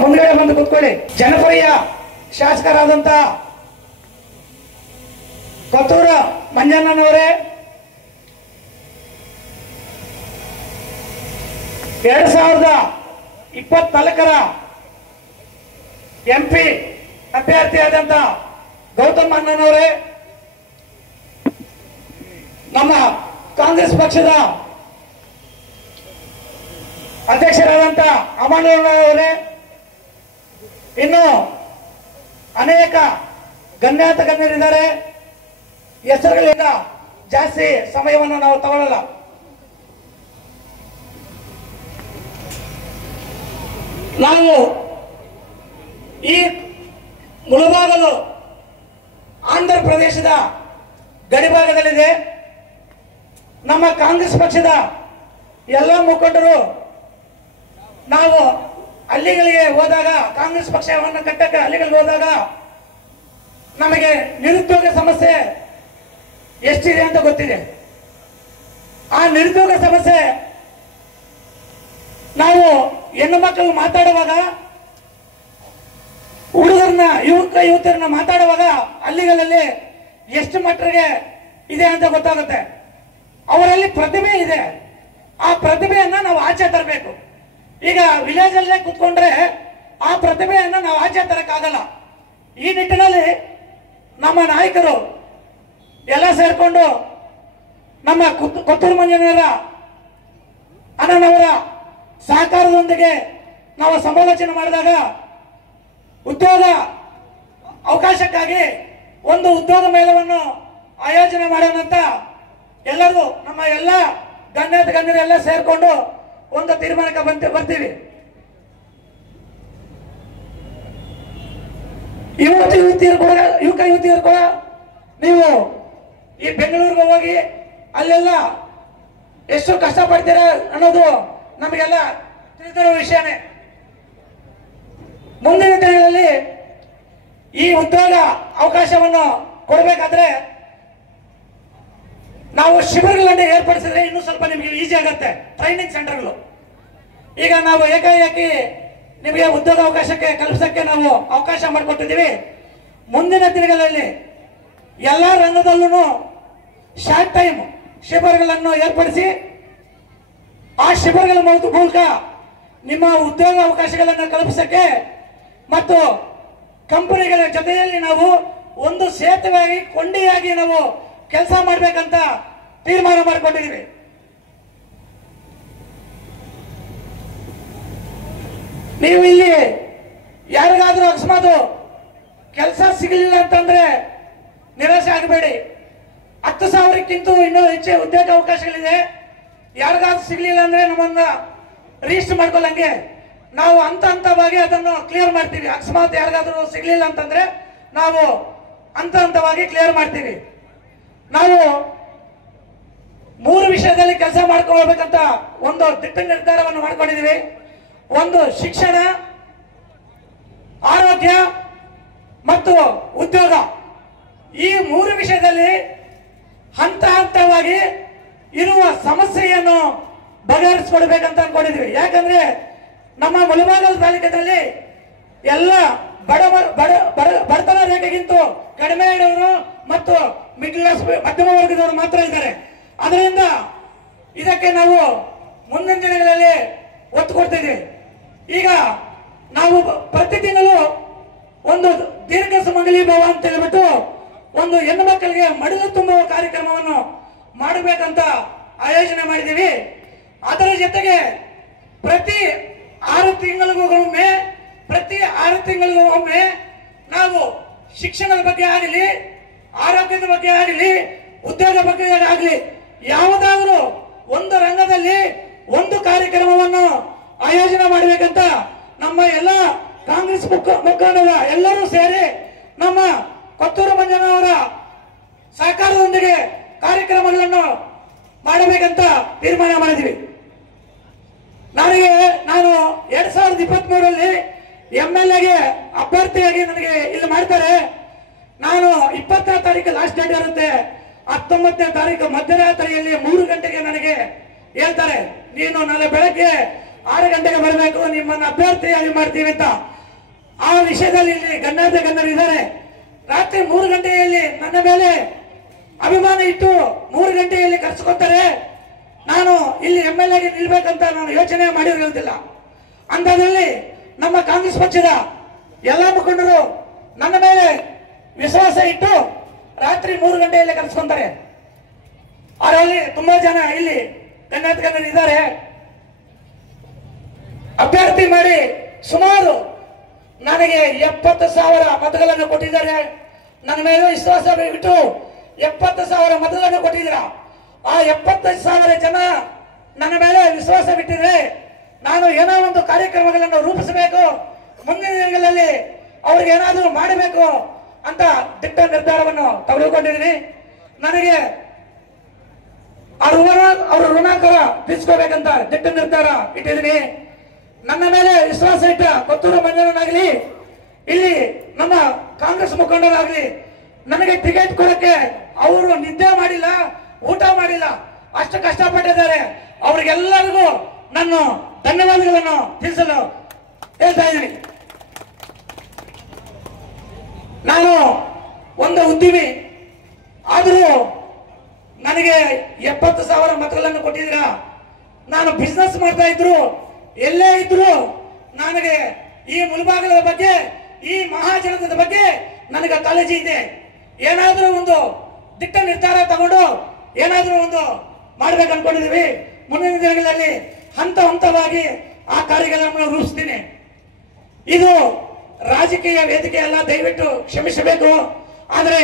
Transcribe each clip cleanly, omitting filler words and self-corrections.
ಮುಂದ್ಗಡೆ ಬಂದು ಕೂತ್ಕೊಳ್ಳಿ. ಜನಪ್ರಿಯ ಶಾಸಕರಾದಂತ ಕೊತ್ತೂರು ಮಂಜಣ್ಣನವರೇ, 2024 MP ಅಭ್ಯರ್ಥಿಯಾದಂತ ಗೌತಮ್ ಅಣ್ಣನವರೇ, ನಮ್ಮ ಕಾಂಗ್ರೆಸ್ ಪಕ್ಷದ ಅಧ್ಯಕ್ಷರಾದಂತ ಅಮರಣ್ಣನವರೇ, ಇನ್ನು ಅನೇಕ ಗಣ್ಯಾತ ಗಣ್ಯರಿದ್ದಾರೆ. ಹೆಸರುಗಳಿಂದ ಜಾಸ್ತಿ ಸಮಯವನ್ನು ನಾವು ತಗೊಳ್ಳಲ್ಲ. ನಾವು ಈ ಮುಳುಬಾಗಲು ಆಂಧ್ರ ಪ್ರದೇಶದ ಗಡಿಭಾಗದಲ್ಲಿದೆ. ನಮ್ಮ ಕಾಂಗ್ರೆಸ್ ಪಕ್ಷದ ಎಲ್ಲ ಮುಖಂಡರು ನಾವು ಹಳ್ಳಿಗಳಿಗೆ ಹೋದಾಗ, ಕಾಂಗ್ರೆಸ್ ಪಕ್ಷವನ್ನು ಕಟ್ಟಕ್ಕೆ ಹಳ್ಳಿಗಳಿಗೆ ಹೋದಾಗ ನಮಗೆ ನಿರುದ್ಯೋಗ ಸಮಸ್ಯೆ ಎಷ್ಟಿದೆ ಅಂತ ಗೊತ್ತಿದೆ. ಆ ನಿರುದ್ಯೋಗ ಸಮಸ್ಯೆ ನಾವು ಹೆಣ್ಣು ಮಕ್ಕಳು ಮಾತಾಡುವಾಗ, ಹುಡುಗರನ್ನ ಯುವಕರನ್ನ ಮಾತಾಡುವಾಗ ಹಳ್ಳಿಗಳಲ್ಲಿ ಎಷ್ಟು ಮಟ್ಟಿಗೆ ಇದೆ ಅಂತ ಗೊತ್ತಾಗುತ್ತೆ. ಅವರಲ್ಲಿ ಪ್ರತಿಭೆ ಇದೆ. ಆ ಪ್ರತಿಭೆಯನ್ನ ನಾವು ಆಚೆ ತರಬೇಕು. ಈಗ ವಿಲೇಜ್ ಅಲ್ಲೇ ಕುತ್ಕೊಂಡ್ರೆ ಆ ಪ್ರತಿಭೆಯನ್ನ ನಾವು ಆಚೆ ತರಕ್ಕಾಗಲ್ಲ. ಈ ನಿಟ್ಟಿನಲ್ಲಿ ನಮ್ಮ ನಾಯಕರು ಎಲ್ಲ ಸೇರ್ಕೊಂಡು ನಮ್ಮ ಕೊತ್ತೂರು ಮಂಜಣ್ಣರ ಅಣ್ಣನವರ ಸಹಕಾರದೊಂದಿಗೆ ನಾವು ಸಮಾಲೋಚನೆ ಮಾಡಿದಾಗ ಉದ್ಯೋಗ ಅವಕಾಶಕ್ಕಾಗಿ ಒಂದು ಉದ್ಯೋಗ ಮೇಳವನ್ನು ಆಯೋಜನೆ ಮಾಡೋಣ ಅಂತ ಎಲ್ಲರೂ, ನಮ್ಮ ಎಲ್ಲ ಗಣ್ಯರೆಲ್ಲ ಸೇರ್ಕೊಂಡು ಒಂದು ತೀರ್ಮಾನಕ್ಕೆ ಬರ್ತೀವಿ. ಯುವಕ ಯುವತಿಯರು ಕೂಡ ನೀವು ಈ ಬೆಂಗಳೂರಿಗೆ ಹೋಗಿ ಅಲ್ಲೆಲ್ಲ ಎಷ್ಟು ಕಷ್ಟಪಡ್ತೀರ ಅನ್ನೋದು ನಮಗೆಲ್ಲ ತಿಳಿದಿರೋ ವಿಷಯನೇ. ಮುಂದಿನ ದಿನಗಳಲ್ಲಿ ಈ ಉದ್ಯೋಗ ಅವಕಾಶವನ್ನು ಕೊಡಬೇಕಾದ್ರೆ ನಾವು ಶಿಬಿರಗಳನ್ನು ಏರ್ಪಡಿಸಿದ್ರೆ ಇನ್ನೂ ಸ್ವಲ್ಪ ನಿಮಗೆ ಈಸಿ ಆಗುತ್ತೆ. ಟ್ರೈನಿಂಗ್ ಸೆಂಟರ್ಗಳು ಈಗ ನಾವು ಏಕಾಏಕಿ ನಿಮಗೆ ಉದ್ಯೋಗ ಅವಕಾಶಕ್ಕೆ ಕಲ್ಪಿಸಕ್ಕೆ ನಾವು ಅವಕಾಶ ಮಾಡಿಕೊಟ್ಟಿದ್ದೀವಿ. ಮುಂದಿನ ದಿನಗಳಲ್ಲಿ ಎಲ್ಲ ರಂಗದಲ್ಲೂ ಶಾರ್ಟ್ ಟೈಮ್ ಶಿಬಿರಗಳನ್ನು ಏರ್ಪಡಿಸಿ ಆ ಶಿಬಿರಗಳ ಮೂಲಕ ನಿಮ್ಮ ಉದ್ಯೋಗ ಅವಕಾಶಗಳನ್ನು ಕಲ್ಪಿಸಕ್ಕೆ ಮತ್ತು ಕಂಪನಿಗಳ ಜೊತೆಯಲ್ಲಿ ನಾವು ಒಂದು ಸೇತುವೆಯಾಗಿ, ಕೊಂಡಿಯಾಗಿ ನಾವು ಕೆಲಸ ಮಾಡಬೇಕಂತ ತೀರ್ಮಾನ ಮಾಡಿಕೊಂಡಿದ್ದೀವಿ. ನೀವು ಇಲ್ಲಿ ಯಾರಿಗಾದ್ರೂ ಅಕಸ್ಮಾತ್ ಕೆಲಸ ಸಿಗಲಿಲ್ಲ ಅಂತಂದ್ರೆ ನಿರಾಶೆ ಆಗಬೇಡಿ. 10,000ಕ್ಕಿಂತ ಇನ್ನೂ ಹೆಚ್ಚು ಉದ್ಯೋಗ ಅವಕಾಶಗಳಿದೆ. ಯಾರಿಗಾದ್ರೂ ಸಿಗಲಿಲ್ಲ ಅಂದ್ರೆ ನಮ್ಮನ್ನ ರಿಜಿಸ್ಟರ್ ಮಾಡ್ಕೊಳ್ಳಂಗೆ ನಾವು ಹಂತವಾಗಿ ಅದನ್ನು ಕ್ಲಿಯರ್ ಮಾಡ್ತೀವಿ. ಅಕಸ್ಮಾತ್ ಯಾರಿಗಾದ್ರೂ ಸಿಗಲಿಲ್ಲ ಅಂತಂದ್ರೆ ನಾವು ಹಂತವಾಗಿ ಕ್ಲಿಯರ್ ಮಾಡ್ತೀವಿ. ನಾವು 3 ವಿಷಯದಲ್ಲಿ ಕೆಲಸ ಮಾಡ್ಕೊಳ್ಬೇಕಂತ ಒಂದು ದಿಟ್ಟ ನಿರ್ಧಾರವನ್ನು ಮಾಡ್ಕೊಂಡಿದ್ದೀವಿ. ಒಂದು ಶಿಕ್ಷಣ, ಆರೋಗ್ಯ ಮತ್ತು ಉದ್ಯೋಗ. ಈ 3 ವಿಷಯದಲ್ಲಿ ಹಂತವಾಗಿ ಇರುವ ಸಮಸ್ಯೆಯನ್ನು ಬಗೆಹರಿಸಿಕೊಡ್ಬೇಕಂತ ಅನ್ಕೊಂಡಿದ್ವಿ. ಯಾಕಂದ್ರೆ ನಮ್ಮ ಮುಳಬಾಗಿಲು ತಾಲೂಕಿನಲ್ಲಿ ಎಲ್ಲ ಬಡತನ ರೇಖೆಗಿಂತ ಕಡಿಮೆ ಇರೋರು ಮತ್ತು ಮಿಡ್ಲ್ ಕ್ಲಾಸ್ ಮಧ್ಯಮ ವರ್ಗದವರು ಮಾತ್ರ ಇದ್ದಾರೆ. ಅದರಿಂದ ಇದಕ್ಕೆ ನಾವು ಮುಂದಿನ ದಿನಗಳಲ್ಲಿ ಒತ್ತು ಕೊಡ್ತಿದ್ವಿ. ಈಗ ನಾವು ಪ್ರತಿ ತಿಂಗಳು ಒಂದು ದೀರ್ಘ ಸುಮಂಗಲಿ ಭವ ಅಂತ ಹೇಳ್ಬಿಟ್ಟು ಒಂದು ಹೆಣ್ಣು ಮಕ್ಕಳಿಗೆ ಮಡಿಲು ತುಂಬುವ ಕಾರ್ಯಕ್ರಮವನ್ನು ಮಾಡಬೇಕಂತ ಆಯೋಜನೆ ಮಾಡಿದ್ದೀವಿ. ಅದರ ಜೊತೆಗೆ ಪ್ರತಿ 6 ತಿಂಗಳಿಗೊಮ್ಮೆ ನಾವು ಶಿಕ್ಷಣದ ಬಗ್ಗೆ ಆಗಲಿ, ಆರೋಗ್ಯದ ಬಗ್ಗೆ ಆಗಲಿ, ಉದ್ಯೋಗ ಬಗ್ಗೆ ಆಗಲಿ ಯಾವುದಾದ್ರೂ ಒಂದು ರಂಗದಲ್ಲಿ ಒಂದು ಕಾರ್ಯಕ್ರಮವನ್ನು ಆಯೋಜನೆ ಮಾಡಬೇಕಂತ ನಮ್ಮ ಎಲ್ಲ ಕಾಂಗ್ರೆಸ್ ಮುಖಂಡರ ಎಲ್ಲರೂ ಸೇರಿ ನಮ್ಮ ಕೊತ್ತೂರು ಮಂಜಣ್ಣವರ ಸಹಕಾರದೊಂದಿಗೆ ಕಾರ್ಯಕ್ರಮಗಳನ್ನು ಮಾಡಬೇಕಂತ ತೀರ್ಮಾನ ಮಾಡಿದ್ವಿ. ನಾನು 2023ರಲ್ಲಿ MLAಗೆ ಅಭ್ಯರ್ಥಿಯಾಗಿ ನನಗೆ ಇಲ್ಲಿ ಮಾಡ್ತಾರೆ. ನಾನು 20ನೇ ತಾರೀಕು ಲಾಸ್ಟ್ ಡೇಟ್ ಇರುತ್ತೆ. 19ನೇ ತಾರೀಕು ಮಧ್ಯರಾತ್ರಿಯಲ್ಲಿ 3 ಗಂಟೆಗೆ ನನಗೆ ಹೇಳ್ತಾರೆ, ನೀನು ನಾಳೆ ಬೆಳಗ್ಗೆ 6 ಗಂಟೆಗೆ ಬರಬೇಕು, ನಿಮ್ಮನ್ನು ಅಭ್ಯರ್ಥಿಯಾಗಿ ಮಾಡ್ತೀವಿ ಅಂತ ಆ ವಿಷಯದಲ್ಲಿ ಇಲ್ಲಿ ಗಣ್ಯರು ಇದ್ದಾರೆ. ರಾತ್ರಿ 3 ಗಂಟೆಯಲ್ಲಿ ನನ್ನ ಮೇಲೆ ಅಭಿಮಾನ ಇಟ್ಟು 3 ಗಂಟೆಯಲ್ಲಿ ಕರೆಸ್ಕೊತಾರೆ. ನಾನು ಇಲ್ಲಿ MLA ಗೆ ನಿಲ್ಬೇಕಂತ ನಾನು ಯೋಚನೆ ಮಾಡಿರೋದಿಲ್ಲ. ಅಂಥದ್ರಲ್ಲಿ ನಮ್ಮ ಕಾಂಗ್ರೆಸ್ ಪಕ್ಷದ ಎಲ್ಲ ಮುಖಂಡರು ನನ್ನ ಮೇಲೆ ವಿಶ್ವಾಸ ಇಟ್ಟು ರಾತ್ರಿ 3 ಗಂಟೆಯಲ್ಲಿ ಕರೆಸ್ಕೊಂತಾರೆ. ಅವರಲ್ಲಿ ತುಂಬಾ ಜನ ಇಲ್ಲಿ ಗಣ್ಯರು ಇದ್ದಾರೆ. ಅಭ್ಯರ್ಥಿ ಮಾಡಿ ಸುಮಾರು ನನಗೆ 70,000 ಮತಗಳನ್ನು ಕೊಟ್ಟಿದ್ದಾರೆ. ನನ್ನ ಮೇಲೆ ವಿಶ್ವಾಸ ಬಿಟ್ಟು 70,000 ಮತಗಳನ್ನು ಕೊಟ್ಟಿದ್ದೀರ. ಆ 70,000 ಜನ ನನ್ನ ಮೇಲೆ ವಿಶ್ವಾಸ ಬಿಟ್ಟಿದ್ರೆ ನಾನು ಏನೋ ಒಂದು ಕಾರ್ಯಕ್ರಮಗಳನ್ನು ರೂಪಿಸಬೇಕು, ಮುಂದಿನ ದಿನಗಳಲ್ಲಿ ಅವ್ರಿಗೆ ಏನಾದರೂ ಮಾಡಬೇಕು ಅಂತ ದಿಟ್ಟ ನಿರ್ಧಾರವನ್ನು ತೆಗೆದುಕೊಂಡಿದ್ದೀನಿ. ನನಗೆ ಅವ್ರ ಋಣಾಕರ ತೀರ್ಸ್ಕೋಬೇಕಂತ ದಿಟ್ಟ ನಿರ್ಧಾರ ಇಟ್ಟಿದ್ದೀನಿ. ನನ್ನ ಮೇಲೆ ವಿಶ್ವಾಸ ಇಟ್ಟ ಕೊತ್ತೂರು ಮಂಜಣ್ಣನಾಗಲಿ, ಇಲ್ಲಿ ನಮ್ಮ ಕಾಂಗ್ರೆಸ್ ಮುಖಂಡರಾಗಲಿ ನನಗೆ ಟಿಕೆಟ್ ಕೊಡಕ್ಕೆ ಅವರು ನಿದ್ದೆ ಮಾಡಿಲ್ಲ, ಊಟ ಮಾಡಿಲ್ಲ, ಅಷ್ಟು ಕಷ್ಟಪಟ್ಟಿದ್ದಾರೆ. ಅವ್ರಿಗೆಲ್ಲರಿಗೂ ನಾನು ಧನ್ಯವಾದಗಳನ್ನು ತಿಳಿಸಲು ಹೇಳ್ತಾ ಇದ್ದೀನಿ. ನಾನು ಒಂದು ಉದ್ಯಮಿ ಆದರೂ ನನಗೆ 70,000 ಮತಗಳನ್ನು ಕೊಟ್ಟಿದ್ದೀರಾ. ನಾನು ಬಿಸ್ನೆಸ್ ಮಾಡ್ತಾ ಇದ್ರು, ಎಲ್ಲೇ ಇದ್ರು ನನಗೆ ಈ ಮುಳಬಾಗಿಲದ ಬಗ್ಗೆ, ಈ ಮಹಾಜನದ ಬಗ್ಗೆ ನನಗೆ ಕಾಳಜಿ ಇದೆ. ಏನಾದರೂ ಒಂದು ದಿಟ್ಟ ನಿರ್ಧಾರ ತಗೊಂಡು ಏನಾದರೂ ಒಂದು ಮಾಡ್ಬೇಕು ಅನ್ಕೊಂಡಿದೀವಿ. ಮುಂದಿನ ದಿನಗಳಲ್ಲಿ ಹಂತ ಹಂತವಾಗಿ ಆ ಕಾರ್ಯಗಳನ್ನು ರೂಪಿಸ್ತೀನಿ. ಇದು ರಾಜಕೀಯ ವೇದಿಕೆ ಅಲ್ಲ, ದಯವಿಟ್ಟು ಕ್ಷಮಿಸಬೇಕು. ಆದರೆ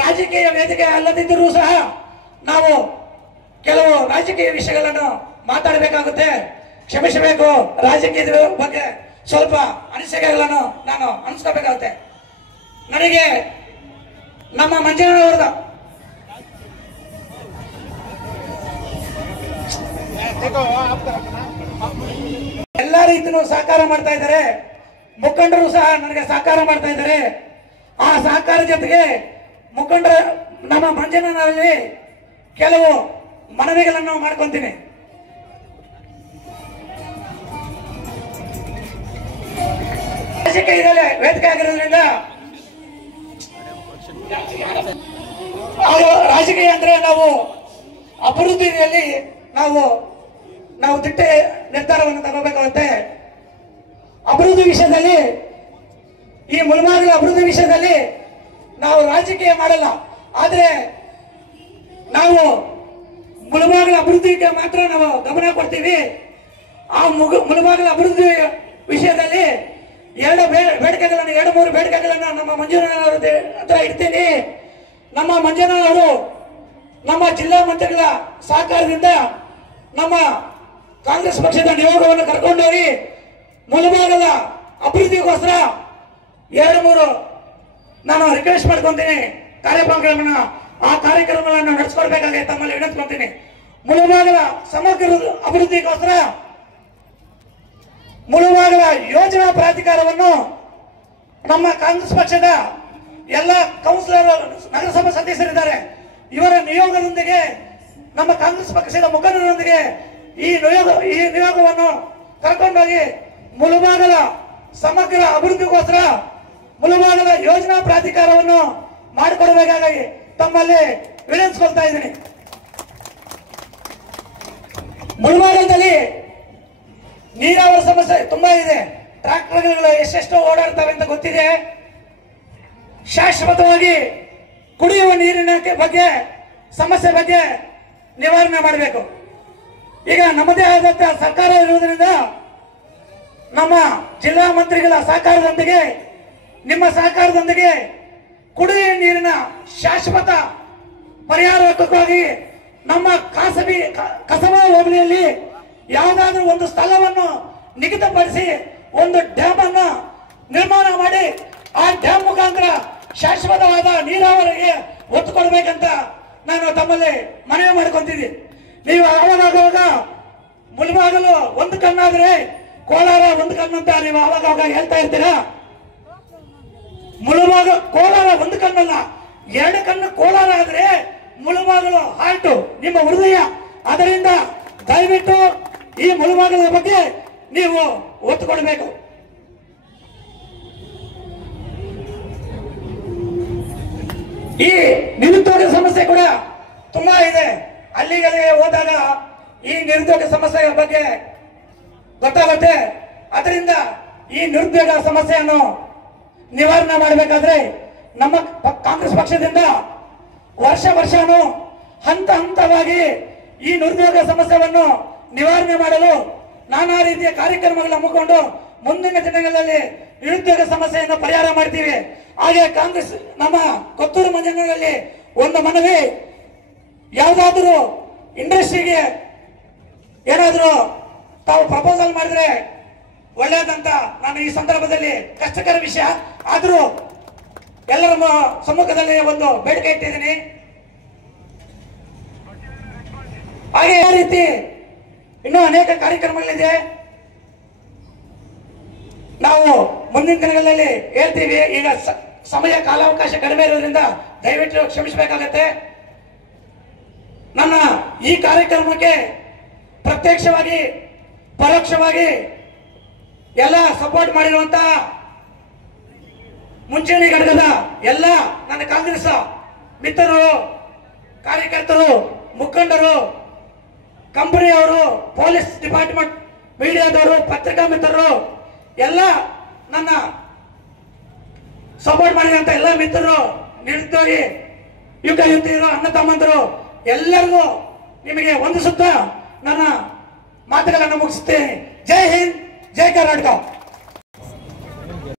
ರಾಜಕೀಯ ವೇದಿಕೆ ಅಲ್ಲದಿದ್ದರೂ ಸಹ ನಾವು ಕೆಲವು ರಾಜಕೀಯ ವಿಷಯಗಳನ್ನು ಮಾತಾಡಬೇಕಾಗುತ್ತೆ, ಕ್ಷಮಿಸಬೇಕು. ರಾಜಕೀಯದ ಬಗ್ಗೆ ಸ್ವಲ್ಪ ಅನಿಸಿಕೆಗಳನ್ನು ನಾನು ಅನಿಸ್ಕೋಬೇಕಾಗುತ್ತೆ. ನನಗೆ ನಮ್ಮ ಮಂಜಣ್ಣನವರದ ಎಲ್ಲ ರೀತಿಯೂ ಸಹಕಾರ ಮಾಡ್ತಾ ಇದ್ದಾರೆ. ಮುಖಂಡರು ಸಹ ನನಗೆ ಸಹಕಾರ ಮಾಡ್ತಾ ಇದ್ದಾರೆ. ಆ ಸಹಕಾರ ಜೊತೆಗೆ ಮುಖಂಡರ ನಮ್ಮ ಮಂಜಣ್ಣನಲ್ಲಿ ಕೆಲವು ಮನವಿಗಳನ್ನು ಮಾಡ್ಕೊಂತೀನಿ. ರಾಜಕೀಯದಲ್ಲಿ ವೇದಿಕೆ ಆಗಿರೋದ್ರಿಂದ ರಾಜಕೀಯ ಅಂದ್ರೆ ನಾವು ಅಭಿವೃದ್ಧಿಯಲ್ಲಿ ನಾವು ದಿಟ್ಟ ನಿರ್ಧಾರವನ್ನು ತಗೋಬೇಕಾಗುತ್ತೆ. ಅಭಿವೃದ್ಧಿ ವಿಷಯದಲ್ಲಿ, ಈ ಮುಳಬಾಗಿಲ ಅಭಿವೃದ್ಧಿ ವಿಷಯದಲ್ಲಿ ನಾವು ರಾಜಕೀಯ ಮಾಡಲ್ಲ. ಆದ್ರೆ ನಾವು ಮುಳಬಾಗಿಲ ಅಭಿವೃದ್ಧಿಗೆ ಮಾತ್ರ ನಾವು ಗಮನ ಕೊಡ್ತೀವಿ. ಆ ಮುಳಬಾಗಿಲ ಅಭಿವೃದ್ಧಿ ವಿಷಯದಲ್ಲಿ 2-3 ಬೇಡಿಕೆಗಳನ್ನು ನಮ್ಮ ಮಂಜುನಾಥ್ ಹತ್ರ ಇಡ್ತೀನಿ. ನಮ್ಮ ಮಂಜುನಾಥ್ ನಮ್ಮ ಜಿಲ್ಲಾ ಮಂತ್ರಿಗಳ ಸಹಕಾರದಿಂದ ನಮ್ಮ ಕಾಂಗ್ರೆಸ್ ಪಕ್ಷದ ನಿಯೋಗವನ್ನು ಕರ್ಕೊಂಡೋಗಿ ಮುಳಬಾಗಿಲ ಅಭಿವೃದ್ಧಿಗೋಸ್ಕರ 2-3 ನಾನು ರಿಕ್ವೆಸ್ಟ್ ಮಾಡ್ಕೊಂತೀನಿ. ಕಾರ್ಯಕ್ರಮಗಳನ್ನು ಆ ಕಾರ್ಯಕ್ರಮಗಳನ್ನು ನಡೆಸ್ಕೊಡ್ಬೇಕಾಗಿ ತಮ್ಮಲ್ಲಿ ವಿನಂತಿಸ್ಕೊಂತೀನಿ. ಮುಳಬಾಗಿಲ ಸಮಗ್ರ ಅಭಿವೃದ್ಧಿಗೋಸ್ಕರ ಮುಳಬಾಗಿಲ ಯೋಜನಾ ಪ್ರಾಧಿಕಾರವನ್ನು ನಮ್ಮ ಕಾಂಗ್ರೆಸ್ ಪಕ್ಷದ ಎಲ್ಲ ಕೌನ್ಸಿಲರ್, ನಗರಸಭಾ ಸದಸ್ಯರಿದ್ದಾರೆ, ಇವರ ನಿಯೋಗದೊಂದಿಗೆ ನಮ್ಮ ಕಾಂಗ್ರೆಸ್ ಪಕ್ಷದ ಮುಖಂಡರೊಂದಿಗೆ ಈ ನಿಯೋಗವನ್ನು ಕರ್ಕೊಂಡೋಗಿ ಮುಳಬಾಗಿಲ ಸಮಗ್ರ ಅಭಿವೃದ್ಧಿಗೋಸ್ಕರ ಮುಳಬಾಗಿಲ ಯೋಜನಾ ಪ್ರಾಧಿಕಾರವನ್ನು ಮಾಡಿಕೊಡಬೇಕಾಗಿ ತಮ್ಮಲ್ಲಿ ವಿನಂತಿಸ್ಕೊಳ್ತಾ ಇದ್ದೀನಿ. ಮುಳಬಾಗಿಲದಲ್ಲಿ ನೀರಾವರಿ ಸಮಸ್ಯೆ ತುಂಬಾ ಇದೆ. ಟ್ರಾಕ್ಟರ್ಗಳು ಎಷ್ಟೆಷ್ಟೋ ಓಡಾಡ್ತವೆ ಅಂತ ಗೊತ್ತಿದೆ. ಶಾಶ್ವತವಾಗಿ ಕುಡಿಯುವ ನೀರಿನ ಬಗ್ಗೆ ಸಮಸ್ಯೆ ಬಗ್ಗೆ ನಿವಾರಣೆ ಮಾಡಬೇಕು. ಈಗ ನಮ್ಮದೇ ಆದಂತ ಸರ್ಕಾರ ಇರುವುದರಿಂದ ನಮ್ಮ ಜಿಲ್ಲಾ ಮಂತ್ರಿಗಳ ಸಹಕಾರದೊಂದಿಗೆ, ನಿಮ್ಮ ಸಹಕಾರದೊಂದಿಗೆ ಕುಡಿಯುವ ನೀರಿನ ಶಾಶ್ವತ ಪರಿಹಾರಕ್ಕಾಗಿ ನಮ್ಮ ಕಸಬಾ ಹೋಬಳಿಯಲ್ಲಿ ಯಾವುದಾದ್ರೂ ಒಂದು ಸ್ಥಳವನ್ನು ನಿಗದಿಪಡಿಸಿ ಒಂದು ಡ್ಯಾಮ್ ಅನ್ನು ನಿರ್ಮಾಣ ಮಾಡಿ ಆ ಡ್ಯಾಮ್ ಮುಖಾಂತರ ಶಾಶ್ವತವಾದ ನೀರಾವರಿಗೆ ಒತ್ತು ಕೊಡಬೇಕಂತ ನಾನು ತಮ್ಮಲ್ಲಿ ಮನವಿ ಮಾಡ್ಕೊಂತೀನಿ. ನೀವು ಆವಾಗ ಮುಳಬಾಗಿಲು ಒಂದು ಕಣ್ಣಾದ್ರೆ ಕೋಲಾರ ಒಂದು ಕಣ್ಣು ಅಂತ ನೀವು ಆವಾಗ ಹೇಳ್ತಾ ಇರ್ತೀರಾ. ಕೋಲಾರ ಒಂದು ಕಣ್ಣಲ್ಲ, 2 ಕಣ್ಣು ಕೋಲಾರ ಆದ್ರೆ ಮುಳಬಾಗಿಲು ಹಾರ್ಟು, ನಿಮ್ಮ ಹೃದಯ. ಅದರಿಂದ ದಯವಿಟ್ಟು ಈ ಮುಳುಬಾಗಿಲದ ಬಗ್ಗೆ ನೀವು ಒತ್ತು ಕೊಡಬೇಕು. ಈ ನಿರುದ್ಯೋಗ ಸಮಸ್ಯೆ ಕೂಡ ತುಂಬಾ ಇದೆ. ಹಳ್ಳಿಗಳಿಗೆ ಹೋದಾಗ ಈ ನಿರುದ್ಯೋಗ ಸಮಸ್ಯೆಯ ಬಗ್ಗೆ ಗೊತ್ತಾಗುತ್ತೆ. ಅದರಿಂದ ಈ ನಿರುದ್ಯೋಗ ಸಮಸ್ಯೆಯನ್ನು ನಿವಾರಣೆ ಮಾಡಬೇಕಾದ್ರೆ ನಮ್ಮ ಕಾಂಗ್ರೆಸ್ ಪಕ್ಷದಿಂದ ವರ್ಷನೂ ಹಂತ ಹಂತವಾಗಿ ಈ ನಿರುದ್ಯೋಗ ಸಮಸ್ಯೆಯನ್ನು ನಿವಾರಣೆ ಮಾಡಲು ನಾನಾ ರೀತಿಯ ಕಾರ್ಯಕ್ರಮಗಳನ್ನು ಹಮ್ಮಿಕೊಂಡು ಮುಂದಿನ ದಿನಗಳಲ್ಲಿ ನಿರುದ್ಯೋಗ ಸಮಸ್ಯೆಯನ್ನು ಪರಿಹಾರ ಮಾಡ್ತೀವಿ. ಹಾಗೆ ಕಾಂಗ್ರೆಸ್ ನಮ್ಮ ಕೊತ್ತೂರು ಮಂಜನಹಳ್ಳಿಯಲ್ಲಿ ಒಂದು ಮನವಿ, ಯಾವುದಾದ್ರೂ ಇಂಡಸ್ಟ್ರಿಗೆ ಏನಾದರೂ ತಾವು ಪ್ರಪೋಸಲ್ ಮಾಡಿದ್ರೆ ಒಳ್ಳೆಯದಂತ ನಾನು ಈ ಸಂದರ್ಭದಲ್ಲಿ ಕಷ್ಟಕರ ವಿಷಯ ಆದರೂ ಎಲ್ಲರ ಸಮ್ಮುಖದಲ್ಲಿ ಒಂದು ಬೇಡಿಕೆ ಇಟ್ಟಿದ್ದೀನಿ. ಹಾಗೆ ಈ ರೀತಿ ಇನ್ನೂ ಅನೇಕ ಕಾರ್ಯಕ್ರಮಗಳಿದೆ. ನಾವು ಮುಂದಿನ ದಿನಗಳಲ್ಲಿ ಹೇಳ್ತೀವಿ. ಈಗ ಸಮಯ ಕಾಲಾವಕಾಶ ಕಡಿಮೆ ಇರೋದ್ರಿಂದ ದಯವಿಟ್ಟು ಕ್ಷಮಿಸಬೇಕಾಗತ್ತೆ. ನನ್ನ ಈ ಕಾರ್ಯಕ್ರಮಕ್ಕೆ ಪ್ರತ್ಯಕ್ಷವಾಗಿ ಪರೋಕ್ಷವಾಗಿ ಎಲ್ಲ ಸಪೋರ್ಟ್ ಮಾಡಿರುವಂತಹ ಮುಂಚೂಣಿ ಘಟಕದ ಎಲ್ಲ ನನ್ನ ಕಾಂಗ್ರೆಸ್ ಮಿತ್ರರು, ಕಾರ್ಯಕರ್ತರು, ಮುಖಂಡರು, ಕಂಪನಿಯವರು, ಪೊಲೀಸ್ ಡಿಪಾರ್ಟ್ಮೆಂಟ್, ಮೀಡಿಯಾದವರು, ಪತ್ರಿಕಾ ಮಿತ್ರರು, ಎಲ್ಲ ನನ್ನ ಸಪೋರ್ಟ್ ಮಾಡಿದಂತ ಎಲ್ಲ ಮಿತ್ರರು, ನಿರುದ್ಯೋಗಿ ಯುವತಿಯರು, ಅಣ್ಣ ತಮ್ಮಂದರು ಎಲ್ಲರಿಗೂ ನಿಮಗೆ ವಂದಿಸುತ್ತಾ ನನ್ನ ಮಾತುಗಳನ್ನು ಮುಗಿಸುತ್ತೇನೆ. ಜೈ ಹಿಂದ್, ಜೈ ಕರ್ನಾಟಕ.